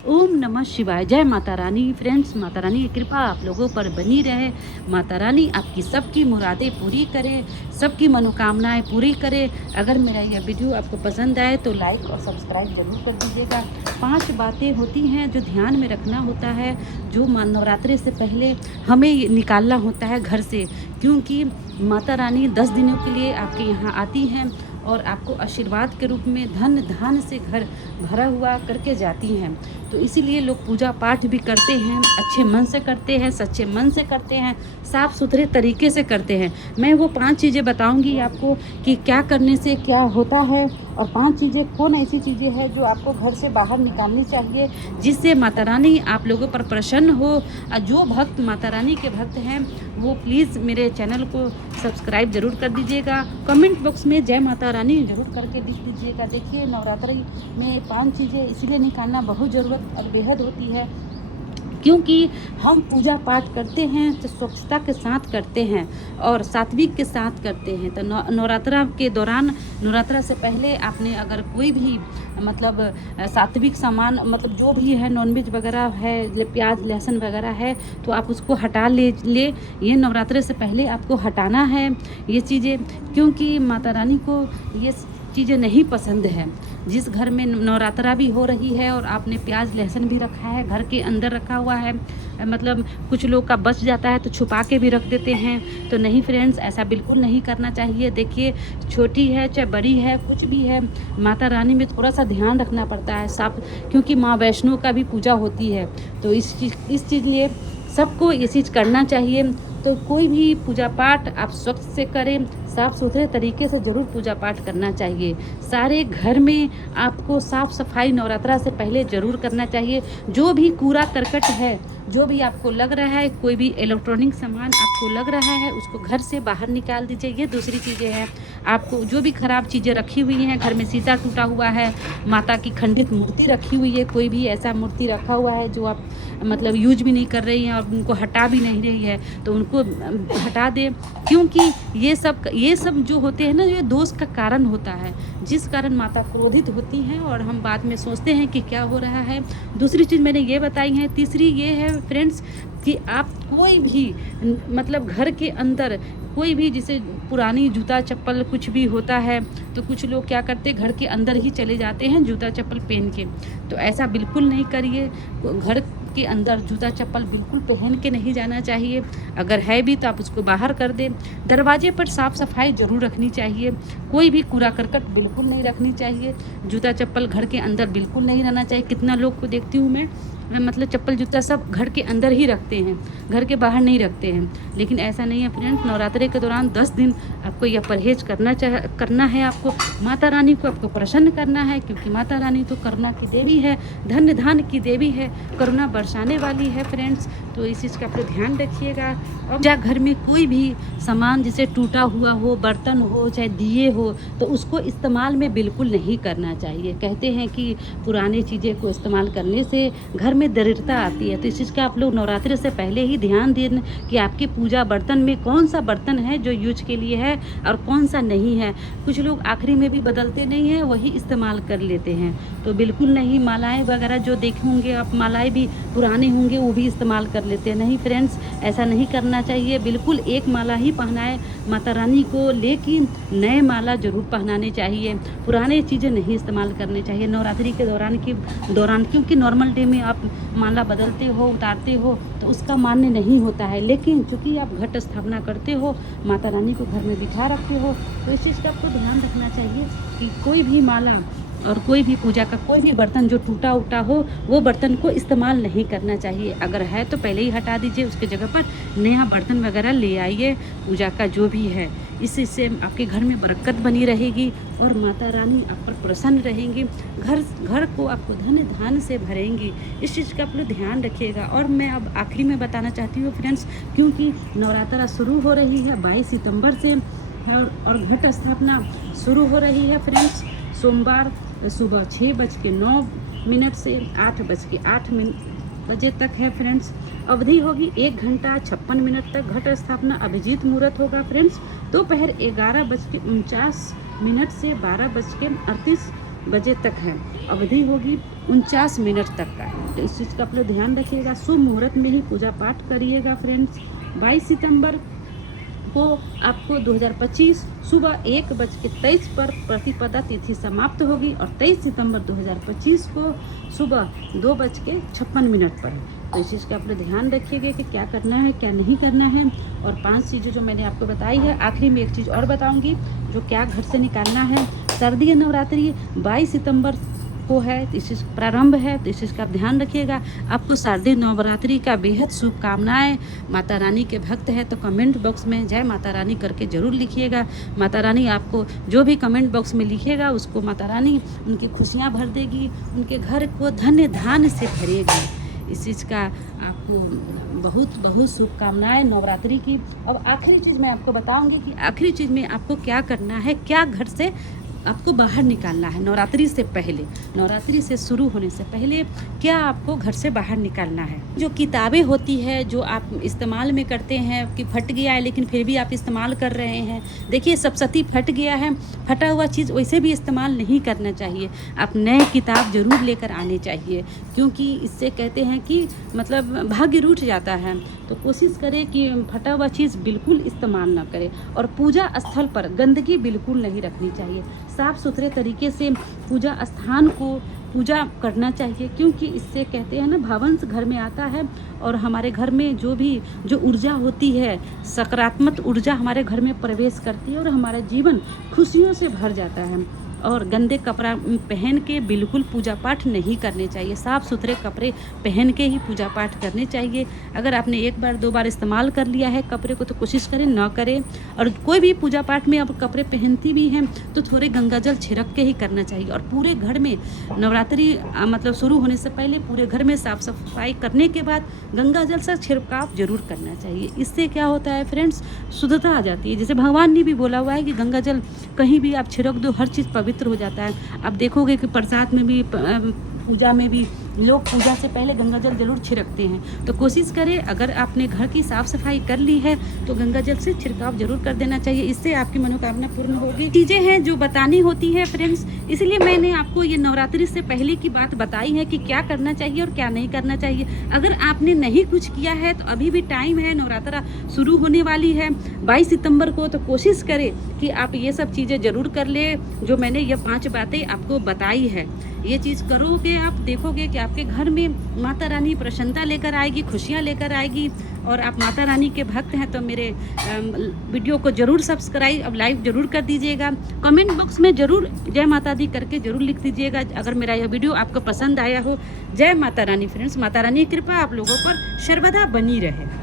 ओम नमः शिवाय। जय माता रानी। फ्रेंड्स, माता रानी की कृपा आप लोगों पर बनी रहे। माता रानी आपकी सबकी मुरादें पूरी करे, सबकी मनोकामनाएं पूरी करे। अगर मेरा यह वीडियो आपको पसंद आए तो लाइक और सब्सक्राइब जरूर कर दीजिएगा। 5 बातें होती हैं जो ध्यान में रखना होता है, जो नवरात्रि से पहले हमें निकालना होता है घर से, क्योंकि माता रानी 10 दिनों के लिए आपके यहाँ आती हैं और आपको आशीर्वाद के रूप में धन धान से घर भरा हुआ करके जाती हैं। तो इसीलिए लोग पूजा पाठ भी करते हैं, अच्छे मन से करते हैं, सच्चे मन से करते हैं, साफ सुथरे तरीके से करते हैं। मैं वो 5 चीज़ें बताऊंगी आपको कि क्या करने से क्या होता है, और 5 चीज़ें कौन ऐसी चीज़ें हैं जो आपको घर से बाहर निकालनी चाहिए, जिससे माता रानी आप लोगों पर प्रसन्न हो। और जो भक्त माता रानी के भक्त हैं वो प्लीज़ मेरे चैनल को सब्सक्राइब जरूर कर दीजिएगा। कमेंट बॉक्स में जय माता रानी जरूर करके लिख दीजिएगा। देखिए, नवरात्रि में 5 चीज़ें इसलिए निकालना बहुत ज़रूरत और बेहद होती है, क्योंकि हम पूजा पाठ करते हैं तो स्वच्छता के साथ करते हैं और सात्विक के साथ करते हैं। तो नवरात्रा के दौरान, नवरात्रा से पहले आपने अगर कोई भी मतलब सात्विक सामान, मतलब जो भी है, नॉनवेज वगैरह है, प्याज लहसुन वगैरह है, तो आप उसको हटा ले। ये नवरात्रे से पहले आपको हटाना है ये चीज़ें, क्योंकि माता रानी को ये चीज़ें नहीं पसंद है। जिस घर में नवरात्रा भी हो रही है और आपने प्याज लहसुन भी रखा है, घर के अंदर रखा हुआ है, मतलब कुछ लोग का बच जाता है तो छुपा के भी रख देते हैं, तो नहीं फ्रेंड्स, ऐसा बिल्कुल नहीं करना चाहिए। देखिए, छोटी है चाहे बड़ी है, कुछ भी है, माता रानी में थोड़ा सा ध्यान रखना पड़ता है साफ, क्योंकि माँ वैष्णो का भी पूजा होती है। तो इस चीज़ लिए सबको ये चीज़ करना चाहिए। तो कोई भी पूजा पाठ आप स्वच्छ से करें, साफ़ सुथरे तरीके से ज़रूर पूजा पाठ करना चाहिए। सारे घर में आपको साफ़ सफाई नवरात्रा से पहले ज़रूर करना चाहिए। जो भी कूड़ा करकट है, जो भी आपको लग रहा है, कोई भी इलेक्ट्रॉनिक सामान आपको लग रहा है, उसको घर से बाहर निकाल दीजिए। ये दूसरी चीज़ें हैं, आपको जो भी ख़राब चीज़ें रखी हुई हैं घर में, शीशा टूटा हुआ है, माता की खंडित मूर्ति रखी हुई है, कोई भी ऐसा मूर्ति रखा हुआ है जो आप मतलब यूज भी नहीं कर रही हैं और उनको हटा भी नहीं रही है, तो उनको हटा दें। क्योंकि ये सब जो होते हैं ना, ये दोष का कारण होता है, जिस कारण माता क्रोधित होती हैं और हम बाद में सोचते हैं कि क्या हो रहा है। दूसरी चीज़ मैंने ये बताई है। तीसरी ये है फ्रेंड्स कि आप कोई भी मतलब घर के अंदर कोई भी, जैसे पुरानी जूता चप्पल कुछ भी होता है, तो कुछ लोग क्या करते हैं, घर के अंदर ही चले जाते हैं जूता चप्पल पहन के। तो ऐसा बिल्कुल नहीं करिए। घर के अंदर जूता चप्पल बिल्कुल पहन के नहीं जाना चाहिए। अगर है भी तो आप उसको बाहर कर दें। दरवाजे पर साफ़ सफाई ज़रूर रखनी चाहिए। कोई भी कूड़ा करकट बिल्कुल नहीं रखनी चाहिए। जूता चप्पल घर के अंदर बिल्कुल नहीं रहना चाहिए। कितना लोग को देखती हूँ मैं, मतलब चप्पल जूता सब घर के अंदर ही रखते हैं, घर के बाहर नहीं रखते हैं। लेकिन ऐसा नहीं है फ्रेंड्स। नवरात्रि के दौरान 10 दिन आपको यह परहेज करना है। आपको माता रानी को आपको प्रसन्न करना है, क्योंकि माता रानी तो करुणा की देवी है, धन्य धान की देवी है, करुणा बरसाने वाली है फ्रेंड्स। तो इस चीज़ का आप ध्यान रखिएगा। और जहाँ घर में कोई भी सामान जैसे टूटा हुआ हो, बर्तन हो चाहे दिए हो, तो उसको इस्तेमाल में बिल्कुल नहीं करना चाहिए। कहते हैं कि पुरानी चीज़ें को इस्तेमाल करने से घर में दरिद्रता आती है। तो इस चीज़ का आप लोग नवरात्रि से पहले ही ध्यान दें कि आपकी पूजा बर्तन में कौन सा बर्तन है जो यूज के लिए है और कौन सा नहीं है। कुछ लोग आखिरी में भी बदलते नहीं हैं, वही इस्तेमाल कर लेते हैं। तो बिल्कुल नहीं। मालाएं वगैरह जो देखे होंगे आप, मालाएं भी पुराने होंगे, वो भी इस्तेमाल कर लेते हैं। नहीं फ्रेंड्स, ऐसा नहीं करना चाहिए। बिल्कुल एक माला ही पहनाए माता रानी को, लेकिन नए माला जरूर पहनाने चाहिए। पुराने चीज़ें नहीं इस्तेमाल करनी चाहिए नवरात्रि के दौरान, क्योंकि नॉर्मल डे में आप माला बदलते हो, उतारते हो, तो उसका मान्य नहीं होता है। लेकिन चूँकि आप घट स्थापना करते हो, माता रानी को घर में बिठा रखते हो, तो इस चीज़ का आपको ध्यान रखना चाहिए कि कोई भी माला और कोई भी पूजा का कोई भी बर्तन जो टूटा उटा हो, वो बर्तन को इस्तेमाल नहीं करना चाहिए। अगर है तो पहले ही हटा दीजिए, उसके जगह पर नया बर्तन वगैरह ले आइए पूजा का जो भी है। इससे आपके घर में बरकत बनी रहेगी और माता रानी आप पर प्रसन्न रहेंगी। घर को आपको धन धान से भरेंगी। इस चीज़ का आप लोग ध्यान रखिएगा। और मैं अब आखिरी में बताना चाहती हूँ फ्रेंड्स, क्योंकि नवरात्रा शुरू हो रही है 22 सितंबर से, और घट स्थापना शुरू हो रही है फ्रेंड्स सोमवार सुबह 6:09 से 8:08 बजे तक है फ्रेंड्स। अवधि होगी 1 घंटा 56 मिनट तक। घट स्थापना अभिजीत मुहूर्त होगा फ्रेंड्स दोपहर 11:49 से 12:38 बजे तक है। अवधि होगी 49 मिनट तक का है। तो इस चीज़ का आप लोग ध्यान रखिएगा। शुभ मुहूर्त में ही पूजा पाठ करिएगा फ्रेंड्स। 22 सितंबर को आपको 2025 सुबह 1:23 पर प्रतिपदा तिथि समाप्त होगी और 23 सितंबर 2025 को सुबह 2:56 पर है। तो इस चीज़ का आप लोग ध्यान रखिएगा कि क्या करना है क्या नहीं करना है। और 5 चीज़ें जो मैंने आपको बताई है, आखिरी में एक चीज़ और बताऊंगी जो क्या घर से निकालना है। शारदीय नवरात्रि 22 सितंबर को है, तो इस चीज़ प्रारंभ है, तो इस चीज़ का आप ध्यान रखिएगा। आपको शारदीय नवरात्रि का बेहद शुभकामनाएं। माता रानी के भक्त है तो कमेंट बॉक्स में जय माता रानी करके ज़रूर लिखिएगा। माता रानी आपको जो भी कमेंट बॉक्स में लिखिएगा उसको माता रानी उनकी खुशियाँ भर देगी, उनके घर को धन्य धान्य से भरेगी। इस चीज़ का आपको बहुत बहुत शुभकामनाएं नवरात्रि की। अब आखिरी चीज़ मैं आपको बताऊंगी कि आखिरी चीज़ में आपको क्या करना है, क्या घर से आपको बाहर निकालना है नवरात्रि से पहले, नवरात्रि से शुरू होने से पहले क्या आपको घर से बाहर निकालना है। जो किताबें होती है जो आप इस्तेमाल में करते हैं कि फट गया है लेकिन फिर भी आप इस्तेमाल कर रहे हैं, देखिए सप्तशती फट गया है, फटा हुआ चीज़ वैसे भी इस्तेमाल नहीं करना चाहिए। आप नए किताब ज़रूर लेकर आने चाहिए, क्योंकि इससे कहते हैं कि मतलब भाग्य रूठ जाता है। तो कोशिश करें कि फटा हुआ चीज़ बिल्कुल इस्तेमाल ना करें। और पूजा स्थल पर गंदगी बिल्कुल नहीं रखनी चाहिए। साफ़ सुथरे तरीके से पूजा स्थान को पूजा करना चाहिए, क्योंकि इससे कहते हैं ना भावंश घर में आता है और हमारे घर में जो ऊर्जा होती है, सकारात्मक ऊर्जा हमारे घर में प्रवेश करती है और हमारा जीवन खुशियों से भर जाता है। और गंदे कपड़ा पहन के बिल्कुल पूजा पाठ नहीं करने चाहिए। साफ़ सुथरे कपड़े पहन के ही पूजा पाठ करने चाहिए। अगर आपने एक बार 2 बार इस्तेमाल कर लिया है कपड़े को तो कोशिश करें ना करें। और कोई भी पूजा पाठ में अब कपड़े पहनती भी हैं तो थोड़े गंगा जल छिड़क के ही करना चाहिए। और पूरे घर में नवरात्रि मतलब शुरू होने से पहले पूरे घर में साफ़ सफाई करने के बाद गंगा जल से छिड़काव जरूर करना चाहिए। इससे क्या होता है फ्रेंड्स, शुद्धता आ जाती है। जैसे भगवान ने भी बोला हुआ है कि गंगा जल कहीं भी आप छिड़क दो, हर चीज़ पवित्र हो जाता है। आप देखोगे कि प्रसाद में भी पूजा में भी लोग पूजा से पहले गंगा जल जरूर छिड़कते हैं। तो कोशिश करें अगर आपने घर की साफ़ सफाई कर ली है तो गंगा जल से छिड़काव जरूर कर देना चाहिए। इससे आपकी मनोकामना पूर्ण होगी। चीज़ें हैं जो बतानी होती है फ्रेंड्स, इसलिए मैंने आपको ये नवरात्रि से पहले की बात बताई है कि क्या करना चाहिए और क्या नहीं करना चाहिए। अगर आपने नहीं कुछ किया है तो अभी भी टाइम है, नवरात्रा शुरू होने वाली है 22 सितंबर को। तो कोशिश करें कि आप ये सब चीज़ें ज़रूर कर ले जो मैंने ये 5 बातें आपको बताई है। ये चीज़ करोगे आप देखोगे कि आपके घर में माता रानी प्रसन्नता लेकर आएगी, खुशियाँ लेकर आएगी। और आप माता रानी के भक्त हैं तो मेरे वीडियो को ज़रूर सब्सक्राइब अब लाइक ज़रूर कर दीजिएगा। कमेंट बॉक्स में ज़रूर जय माता दी करके ज़रूर लिख दीजिएगा अगर मेरा यह वीडियो आपको पसंद आया हो। जय माता रानी फ्रेंड्स, माता रानी की कृपा आप लोगों पर सर्वदा बनी रहे।